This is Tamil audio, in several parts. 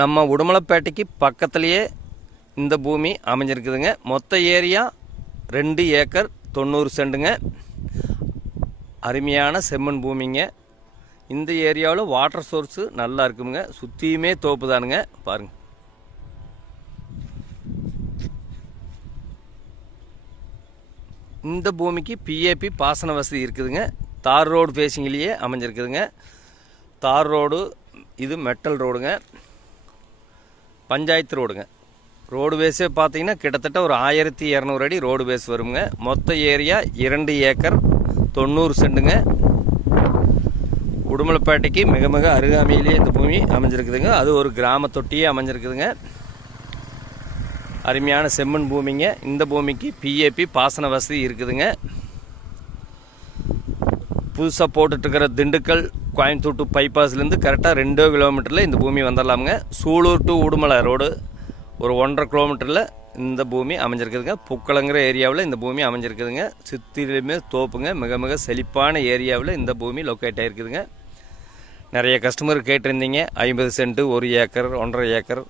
நம்ம உடுமலைப்பேட்டைக்கு பக்கத்துலேயே இந்த பூமி அமைஞ்சிருக்குதுங்க. மொத்த ஏரியா 2 ஏக்கர் 90 சென்ட்டுங்க. அருமையான செம்மண் பூமிங்க. இந்த ஏரியாவில் வாட்டர் சோர்ஸு நல்லா இருக்குங்க. சுற்றியுமே தோப்பு தானுங்க. பாருங்கள், இந்த பூமிக்கு பிஏபி பாசன வசதி இருக்குதுங்க. தார் ரோடு ஃபேஸிங்லேயே அமைஞ்சிருக்குதுங்க. தார் ரோடு, இது மெட்டல் ரோடுங்க, பஞ்சாயத்து ரோடுங்க. ரோடு பேஸே பார்த்தீங்கன்னா கிட்டத்தட்ட ஒரு 1200 அடி ரோடு பேஸ் வருங்க. மொத்த ஏரியா 2 ஏக்கர் 90 சென்ட்டுங்க. உடுமலைப்பேட்டைக்கு மிக மிக அருகாமையிலேயே இந்த பூமி அமைஞ்சிருக்குதுங்க. அது ஒரு கிராம தொட்டியே அமைஞ்சிருக்குதுங்க. அருமையான செம்மண் பூமிங்க. இந்த பூமிக்கு பிஏபி பாசன வசதி இருக்குதுங்க. புதுசாக போட்டுட்ருக்கிற திண்டுக்கல் கோயம்புத்தூர் டு பைபாஸ்லேருந்து கரெக்டாக 2 கிலோமீட்டரில் இந்த பூமி வந்துடலாமுங்க. சூலூர் டு உடுமலை ரோடு ஒரு 1.5 கிலோமீட்டரில் இந்த பூமி அமைஞ்சிருக்குதுங்க. புக்கலங்கிற ஏரியாவில் இந்த பூமி அமைஞ்சிருக்குதுங்க. சுற்றிலுமே தோப்புங்க. மிக மிக செழிப்பான ஏரியாவில் இந்த பூமி லொக்கேட் ஆகிருக்குதுங்க. நிறைய கஸ்டமர் கேட்டிருந்தீங்க, 50 சென்ட்டு, 1 ஏக்கர், 1.5 ஏக்கர்,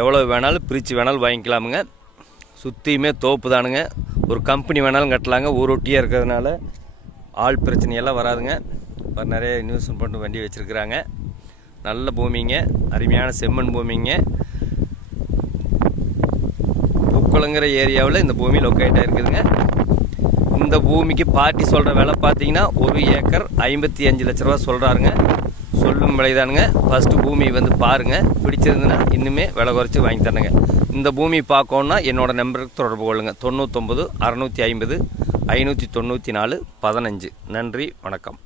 எவ்வளோ வேணாலும் பிரித்து வேணாலும் வாங்கிக்கலாமுங்க. சுற்றியுமே தோப்பு தானுங்க. ஒரு கம்பெனி வேணாலும் கட்டலாங்க. ஊரொட்டியாக இருக்கிறதுனால ஆள் பிரச்சனையெல்லாம் வராதுங்க. இப்போ நிறைய இன்வெஸ்ட்மெண்ட் பண்ணி வண்டி வச்சுருக்குறாங்க. நல்ல பூமிங்க. அருமையான செம்மண் பூமிங்க. புக்கலங்கிற ஏரியாவில் இந்த பூமி லொக்கேட் ஆகிருக்குதுங்க. இந்த பூமிக்கு பார்ட்டி சொல்கிற விலை பார்த்தீங்கன்னா 1 ஏக்கர் 55 லட்ச ரூபா சொல்கிறாருங்க. சொல்லும் விலைதானுங்க. ஃபஸ்ட்டு பூமி வந்து பாருங்கள். பிடிச்சிருந்துன்னா இன்னுமே விலை குறைச்சி வாங்கி தரணுங்க. இந்த பூமி பார்க்கணுன்னா என்னோடய நம்பருக்கு தொடர்பு கொள்ளுங்கள். 99 650 594 15. நன்றி, வணக்கம்.